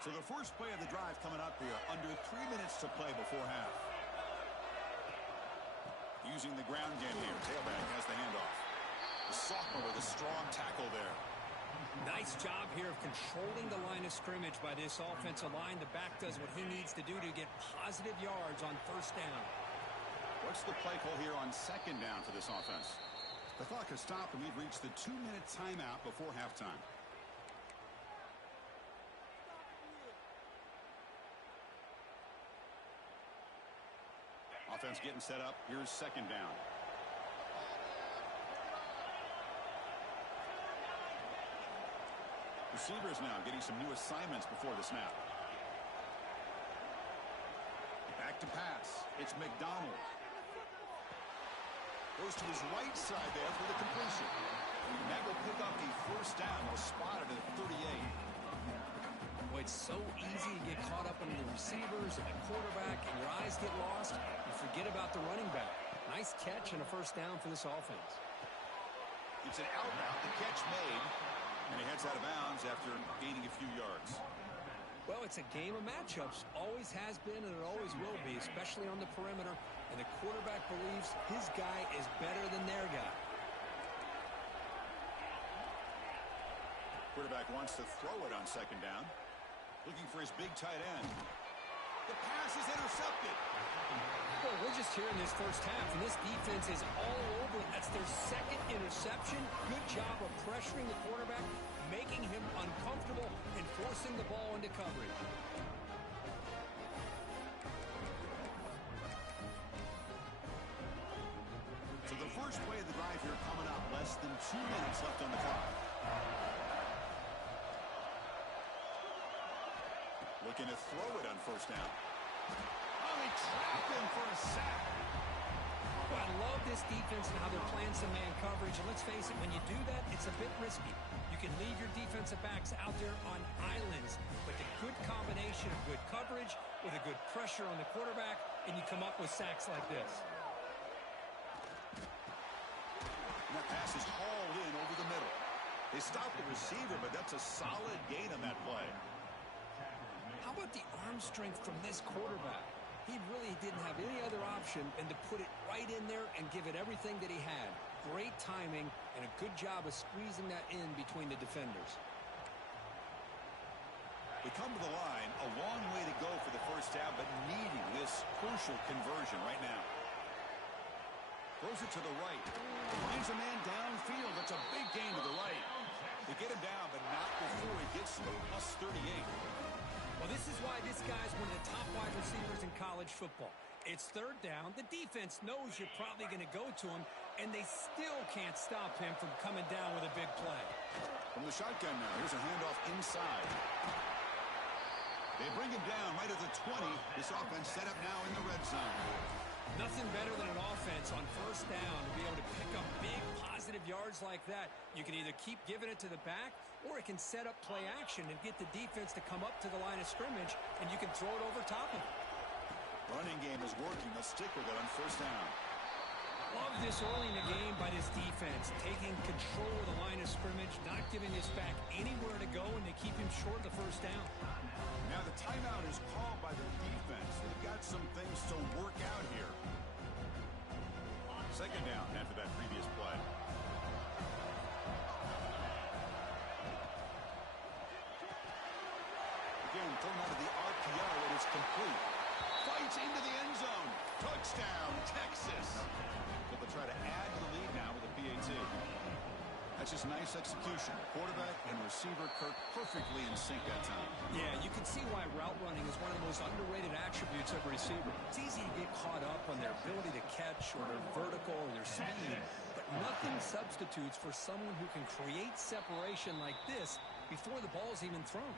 So the first play of the drive coming up here, under 3 minutes to play before half. Using the ground game here. Tailback has the handoff. The sophomore with a strong tackle there. Nice job here of controlling the line of scrimmage by this offensive line. The back does what he needs to do to get positive yards on first down. What's the play call here on second down for this offense? The clock has stopped, and we've reached the 2-minute timeout before halftime. Offense getting set up. Here's second down. Receivers now getting some new assignments before the snap. Back to pass. It's McDonald. Goes to his right side there for the completion. And that will pick up a first down. They'll spot it at 38. Well, it's so easy to get caught up in the receivers and the quarterback, and your eyes get lost. You forget about the running back. Nice catch and a first down for this offense. It's an out route. The catch made. And he heads out of bounds after gaining a few yards. Well, it's a game of matchups. Always has been, and it always will be, especially on the perimeter. And the quarterback believes his guy is better than their guy. Quarterback wants to throw it on second down. Looking for his big tight end. The pass is intercepted. Well, we're just here in this first half, and this defense is all over. That's their second interception. Good job of pressuring the quarterback, making him uncomfortable, and forcing the ball into coverage. So the first play of the drive here coming up. Less than 2 minutes left on the clock. Looking to throw it on first down. Oh, they trap him for a sack. Well, I love this defense and how they're playing some man coverage. And let's face it, when you do that, it's a bit risky. You can leave your defensive backs out there on islands, but the good combination of good coverage with a good pressure on the quarterback, and you come up with sacks like this. And that pass is hauled in over the middle. They stop the receiver, but that's a solid gain on that play. How about the arm strength from this quarterback? He really didn't have any other option than to put it right in there and give it everything that he had. Great timing and a good job of squeezing that in between the defenders. We come to the line, a long way to go for the first down, but needing this crucial conversion right now. Throws it to the right. Finds a man downfield. That's a big gain to the right. They get him down, but not before he gets to the plus 38. Well, this is why this guy's one of the top wide receivers in college football. It's third down. The defense knows you're probably going to go to him, and they still can't stop him from coming down with a big play. From the shotgun now, here's a handoff inside. They bring him down right at the 20. This offense set up now in the red zone. Nothing better than an offense on first down to be able to pick up big positive yards like that. You can either keep giving it to the back, or it can set up play action and get the defense to come up to the line of scrimmage, and you can throw it over top of it. Running game is working. They'll stick with it on first down. Love this early in the game by this defense, taking control of the line of scrimmage, not giving this back anywhere to go, and they keep him short of the first down. Now the timeout is called by their defense. They've got some things to work out here. Second down after that previous play. Again, thrown out of the RPO, it is complete. Fights into the end zone. Touchdown, Texas. But they'll try to add to the lead now with a PAT. That's just nice execution. Quarterback and receiver Kirk perfectly in sync that time. Yeah, you can see why route running is one of the most underrated attributes of a receiver. It's easy to get caught up on their ability to catch or their vertical or their speed, but nothing substitutes for someone who can create separation like this before the ball's even thrown.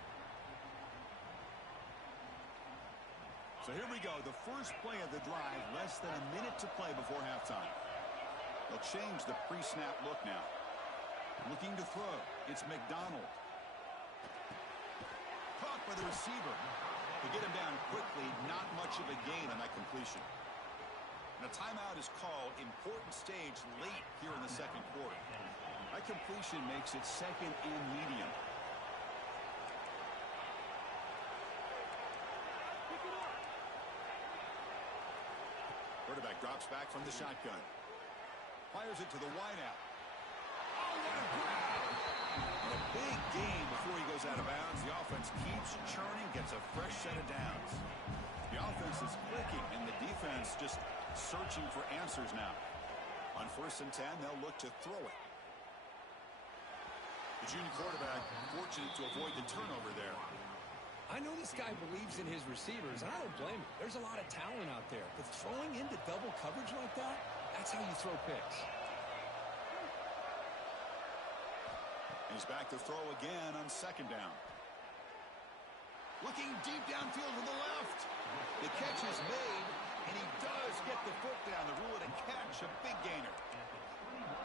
So here we go, the first play of the drive, less than a minute to play before halftime. They'll change the pre-snap look now. Looking to throw, it's McDonald. Caught by the receiver. To get him down quickly, not much of a gain on that completion. And a timeout is called, important stage late here in the second quarter. That completion makes it second and medium. Drops back from the shotgun. Fires it to the wideout. Oh, what a grab! A big gain before he goes out of bounds. The offense keeps churning, gets a fresh set of downs. The offense is clicking, and the defense just searching for answers now. On 1st and 10, they'll look to throw it. The junior quarterback fortunate to avoid the turnover there. I know this guy believes in his receivers, and I don't blame him. There's a lot of talent out there, but throwing into double coverage like that, that's how you throw picks. He's back to throw again on 2nd down. Looking deep downfield to the left. The catch is made, and he does get the foot down. The rule of the catch, a big gainer.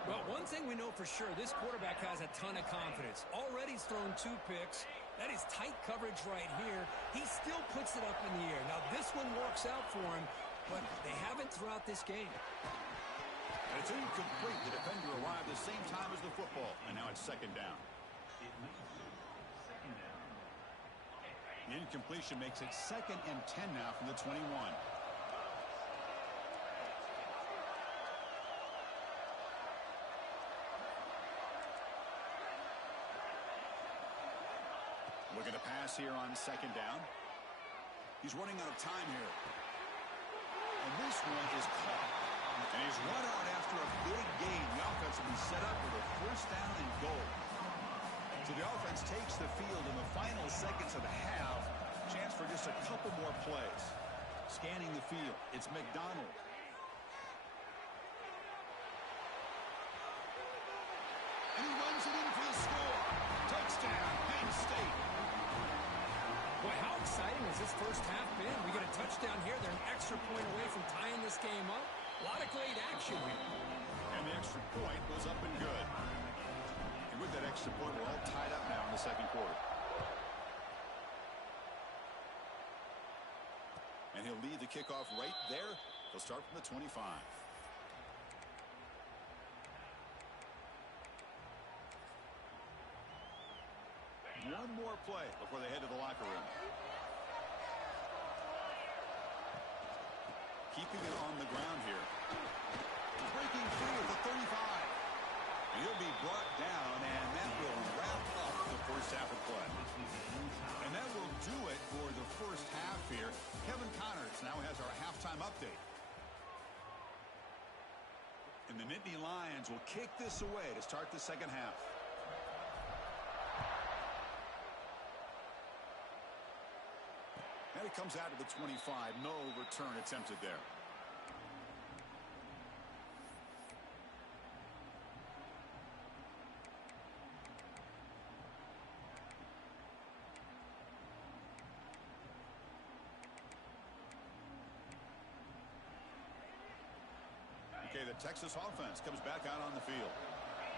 Well, one thing we know for sure, this quarterback has a ton of confidence. Already he's thrown 2 picks. That is tight coverage right here. He still puts it up in the air. Now, this one works out for him, but they haven't throughout this game. And it's incomplete. The defender arrived at the same time as the football, and now it's 2nd down. The incompletion makes it 2nd and 10 now from the 21. Looking to pass here on 2nd down. He's running out of time here. And this one is caught. And he's run out after a big gain. The offense will be set up with a 1st down and goal. So the offense takes the field in the final seconds of the half. Chance for just a couple more plays. Scanning the field. It's McDonald. And he runs it in for the score. Touchdown, Penn State. Boy, how exciting has this first half been? We get a touchdown here. They're an extra point away from tying this game up. A lot of great action here. And the extra point was up and good. And with that extra point, we're all tied up now in the 2nd quarter. And he'll lead the kickoff right there. He'll start from the 25. One more play before they head to the locker room. Keeping it on the ground here. Breaking free at the 35. And he'll be brought down, and that will wrap up the first half of play. And that will do it for the first half here. Kevin Connors now has our halftime update. And the Nittany Lions will kick this away to start the 2nd half. And it comes out to the 25. No return attempted there. Okay, the Texas offense comes back out on the field.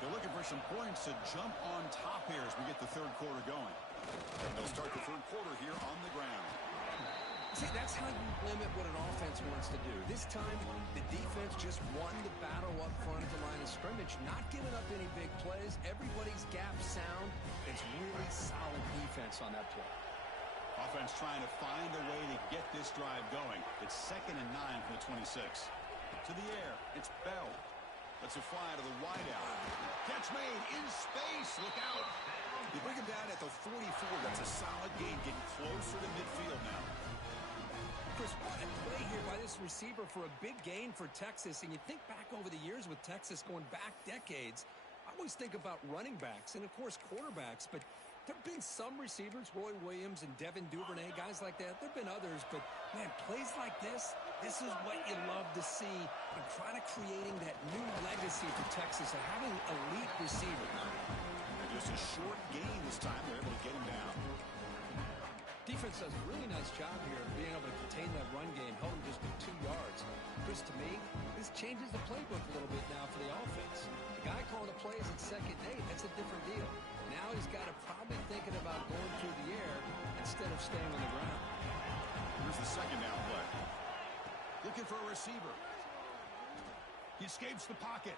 They're looking for some points to jump on top here as we get the 3rd quarter going. They'll start the 3rd quarter here on the ground. See, that's how you limit what an offense wants to do. This time, the defense just won the battle up front at the line of scrimmage, not giving up any big plays. Everybody's gap sound. It's really solid defense on that play. Offense trying to find a way to get this drive going. It's 2nd and 9 from the 26. To the air, it's Bell. Lets it fly to the wideout. Catch made in space. Look out. You bring him down at the 44. That's a solid gain, getting closer to midfield now. Chris, what a play here by this receiver for a big gain for Texas. And you think back over the years with Texas going back decades, I always think about running backs and, of course, quarterbacks. But there have been some receivers, Roy Williams and Devin Duvernay, guys like that. There have been others. But, man, plays like this is what you love to see. And kind of creating that new legacy for Texas of having elite receivers. And just a short gain this time. They're able to get him down. Defense does a really nice job here of being able to contain that run game, held him just to 2 yards. Chris, to me, this changes the playbook a little bit now for the offense. The guy calling the plays at 2nd and 8, that's a different deal. Now he's got to probably thinking about going through the air instead of staying on the ground. Here's the 2nd down play. Looking for a receiver. He escapes the pocket.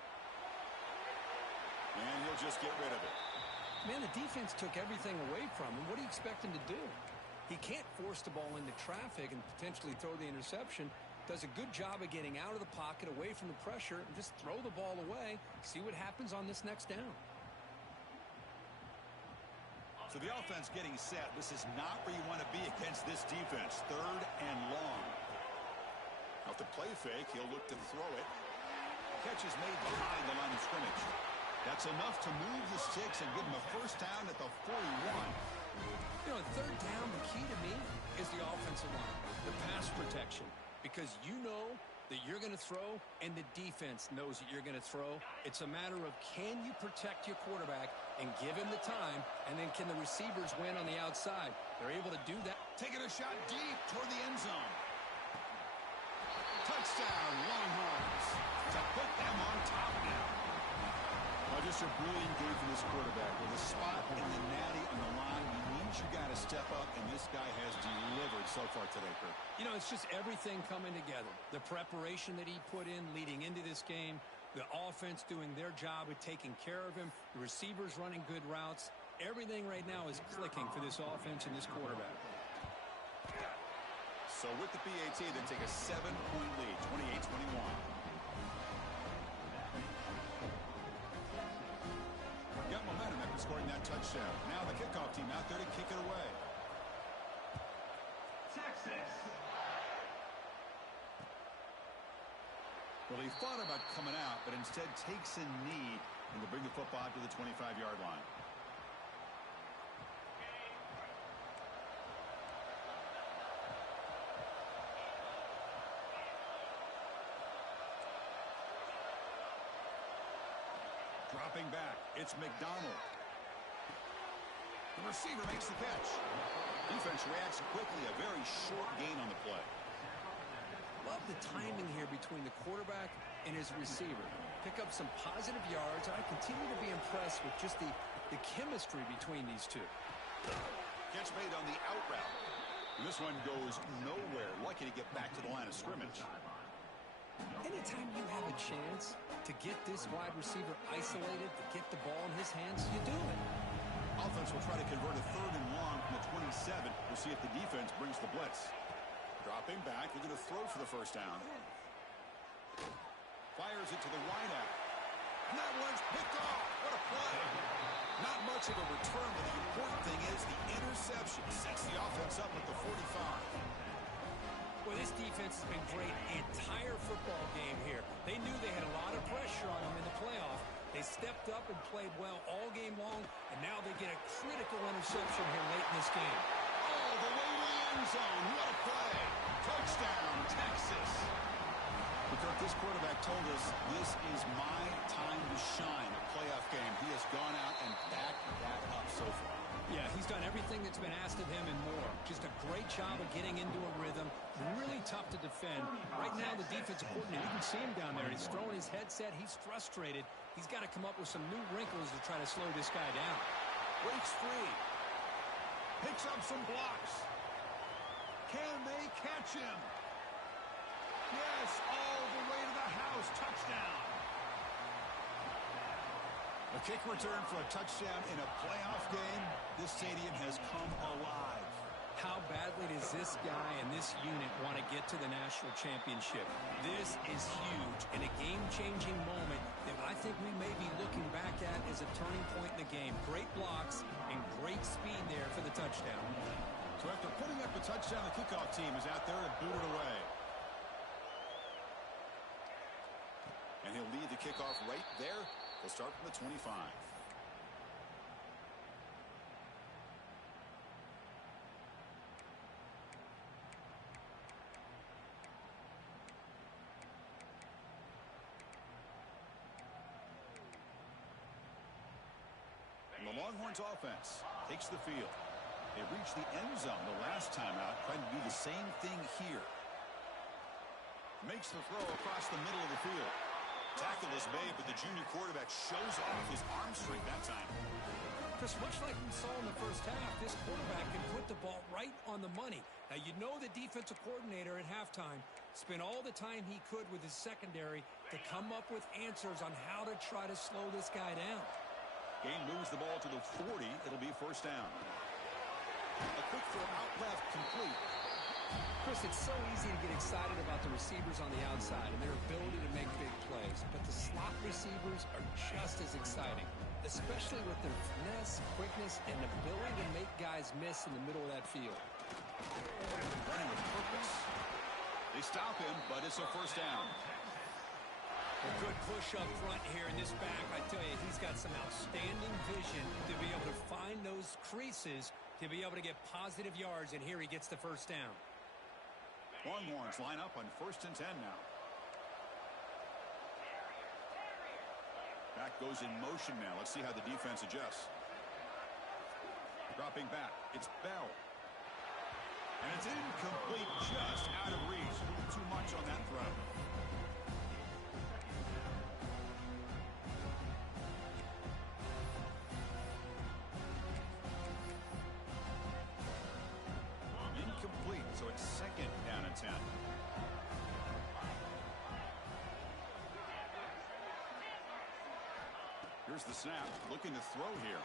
And he'll just get rid of it. Man, the defense took everything away from him. What do you expect him to do? He can't force the ball into traffic and potentially throw the interception. Does a good job of getting out of the pocket, away from the pressure, and just throw the ball away. See what happens on this next down. So the offense getting set. This is not where you want to be against this defense. 3rd and long. Off the play fake, he'll look to throw it. Catch is made behind the line of scrimmage. That's enough to move the sticks and give him a first down at the 41. You know, 3rd down, the key to me is the offensive line, the pass protection. Because you know that you're going to throw and the defense knows that you're going to throw. It's a matter of can you protect your quarterback and give him the time, and then can the receivers win on the outside? They're able to do that. Taking a shot deep toward the end zone. Touchdown, Longhorns, to put them on top now. Well, just a brilliant game for this quarterback. With a spot in the natty on the line, he means you got to step up, and this guy has delivered so far today, Kurt. You know, it's just everything coming together. The preparation that he put in leading into this game, the offense doing their job of taking care of him, the receivers running good routes. Everything right now is clicking for this offense and this quarterback. So with the PAT, they take a 7-point lead, 28-21. Got momentum after scoring that touchdown. Now the kickoff team out there to kick it away. Texas. Well, he thought about coming out, but instead takes a knee and will bring the football out to the 25-yard line. Dropping back, it's McDonald. The receiver makes the catch. Defense reacts quickly, a very short gain on the play. Love the timing here between the quarterback and his receiver. Pick up some positive yards, and I continue to be impressed with just the chemistry between these two. Catch made on the out route. And this one goes nowhere. Lucky to get back to the line of scrimmage. Anytime you have a chance to get this wide receiver isolated, to get the ball in his hands, you do it. Offense will try to convert a 3rd and long from the 27. We'll see if the defense brings the blitz. Dropping back, they're going to throw for the first down. Fires it to the wide out. And that one's picked off. What a play. Not much of a return, but the important thing is the interception sets the offense up at the 45. Well, this defense has been great the entire football game here. They knew they had a lot of pressure on them in the playoff. They stepped up and played well all game long, and now they get a critical interception here late in this game. Oh, the way to the end zone. What a play. Touchdown, Texas. Because this quarterback told us this is my time to shine. A playoff game. He has gone out and backed that up so far. Yeah, he's done everything that's been asked of him and more. Just a great job of getting into a rhythm. Really tough to defend. Right now, the defensive coordinator, you can see him down there. He's throwing his headset. He's frustrated. He's got to come up with some new wrinkles to try to slow this guy down. Breaks free. Picks up some blocks. Can they catch him? Yes, all the way to the house. Touchdown. A kick return for a touchdown in a playoff game. This stadium has come alive. How badly does this guy and this unit want to get to the national championship? This is huge and a game-changing moment that I think we may be looking back at as a turning point in the game. Great blocks and great speed there for the touchdown. So after putting up a touchdown, the kickoff team is out there to boot it away. And he'll lead the kickoff right there. He'll start from the 25. And the Longhorns offense takes the field. They reached the end zone the last time out, trying to do the same thing here. Makes the throw across the middle of the field. Tackle is made, but the junior quarterback shows off his arm strength that time. Just much like we saw in the first half, this quarterback can put the ball right on the money. Now, you know the defensive coordinator at halftime spent all the time he could with his secondary to come up with answers on how to try to slow this guy down. Gain moves the ball to the 40. It'll be first down. A quick throw out left, complete. Chris, it's so easy to get excited about the receivers on the outside and their ability to make big plays, but the slot receivers are just as exciting, especially with their finesse, quickness, and ability to make guys miss in the middle of that field. Running with purpose. They stop him, but it's a first down. A good push up front here in this back. I tell you, he's got some outstanding vision to be able to find those creases to be able to get positive yards, and here he gets the first down. Longhorns line up on 1st and 10 now. Back goes in motion now. Let's see how the defense adjusts. Dropping back. It's Bell. And it's incomplete, just out of reach. A little too much on that throw. Incomplete, so it's 2nd down and 10. Here's the snap, looking to throw here.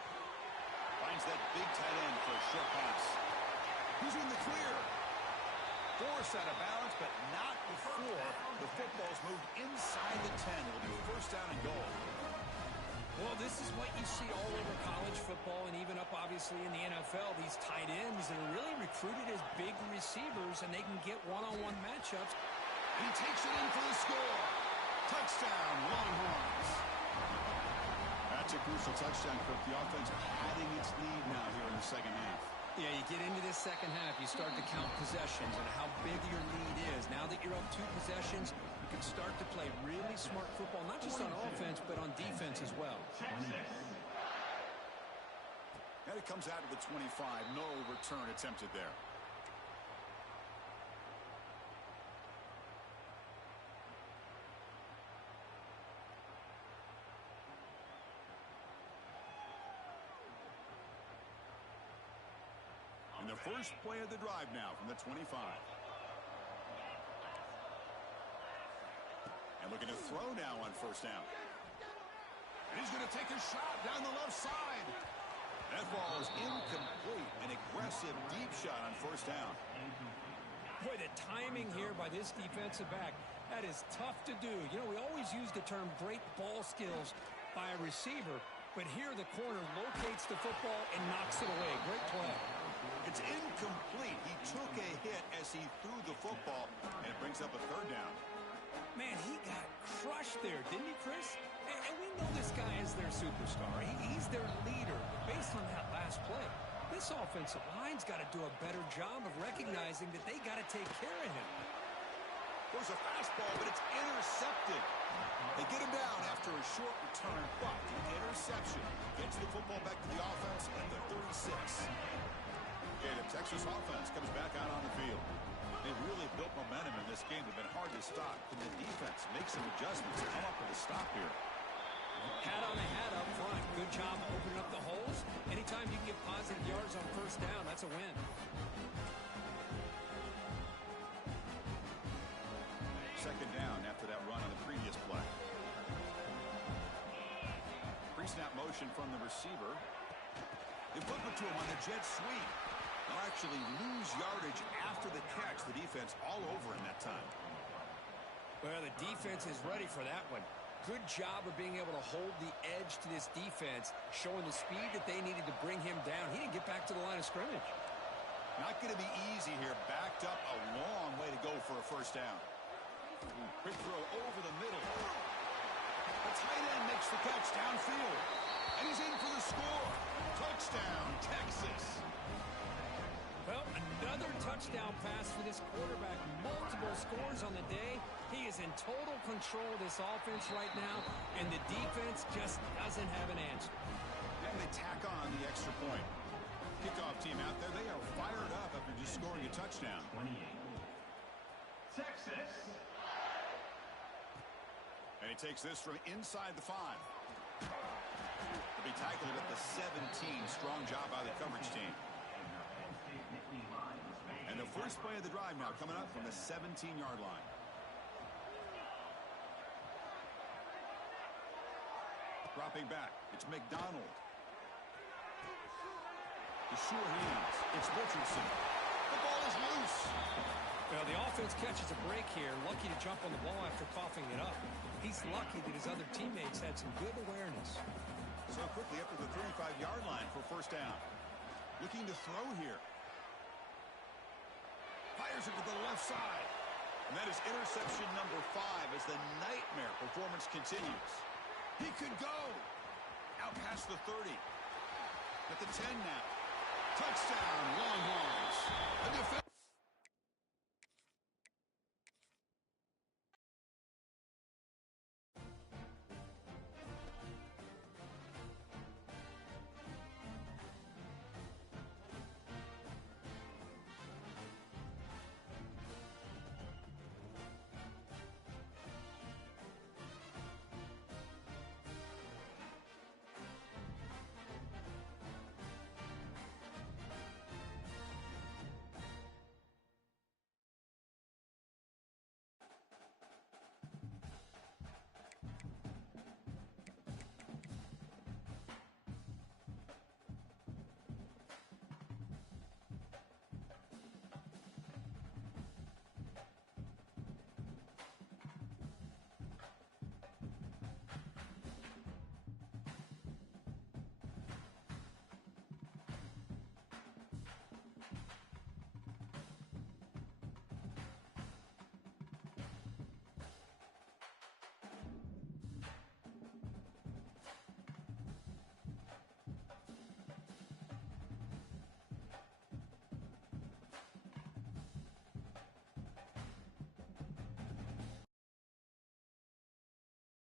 Finds that big tight end for a short pass. He's in the clear. Forced out of balance, but not before the football's moved inside the 10. It'll be 1st down and goal. Well, this is what you see all over college football and even up, obviously, in the NFL. These tight ends are really recruited as big receivers, and they can get one-on-one matchups. He takes it in for the score. Touchdown, Longhorns. That's a crucial touchdown, Kirk. The offense padding its lead now here in the 2nd half. Yeah, you get into this 2nd half, you start to count possessions and how big your lead is. Now that you're up 2 possessions, you can start to play really smart football, not just on offense, but on defense as well. And it comes out of the 25. No return attempted there. And the first play of the drive now from the 25. And looking to throw now on 1st down. And he's going to take a shot down the left side. That ball is incomplete. An aggressive deep shot on 1st down. Boy, the timing here by this defensive back, that is tough to do. You know, we always use the term great ball skills by a receiver, but here the corner locates the football and knocks it away. Great play. It's incomplete. He took a hit as he threw the football, and it brings up a 3rd down. Man, he got crushed there, didn't he, Chris? And we know this guy is their superstar. He's their leader. But based on that last play, this offensive line's got to do a better job of recognizing that they got to take care of him. There's a fastball, but it's intercepted. They get him down after a short return, but the interception gets the football back to the offense at the 36. Okay, the Texas offense comes back out on the field. They really built momentum in this game. They've been hard to stop. Can the defense make some adjustments to come up with a stop here? Hat on the hat up front. Good job opening up the holes. Anytime you can get positive yards on 1st down, that's a win. Second down after that run on the previous play. Pre-snap motion from the receiver. They flip it to him on the jet sweep. They'll actually lose yardage after the catch. The defense all over him that time. Well, the defense is ready for that one. Good job of being able to hold the edge to this defense, showing the speed that they needed to bring him down. He didn't get back to the line of scrimmage. Not going to be easy here. Backed up a long way to go for a 1st down. Quick throw over the middle. The tight end makes the catch downfield. And he's in for the score. Touchdown, Texas. Well, another touchdown pass for this quarterback. Multiple scores on the day. He is in total control of this offense right now, and the defense just doesn't have an answer. And they tack on the extra point. Kickoff team out there, they are fired up after just scoring a touchdown. 28. Texas. And he takes this from inside the 5. He'll be tackled at the 17. Strong job by the coverage team. And the first play of the drive now coming up from the 17-yard line. Dropping back, it's McDonald. The sure hands, it's Richardson. The ball is loose. Well, the offense catches a break here. Lucky to jump on the ball after coughing it up. He's lucky that his other teammates had some good awareness. So quickly up to the 35-yard line for first down. Looking to throw here. Fires it to the left side. And that is interception number 5 as the nightmare performance continues. He could go. Out past the 30. At the 10 now. Touchdown, long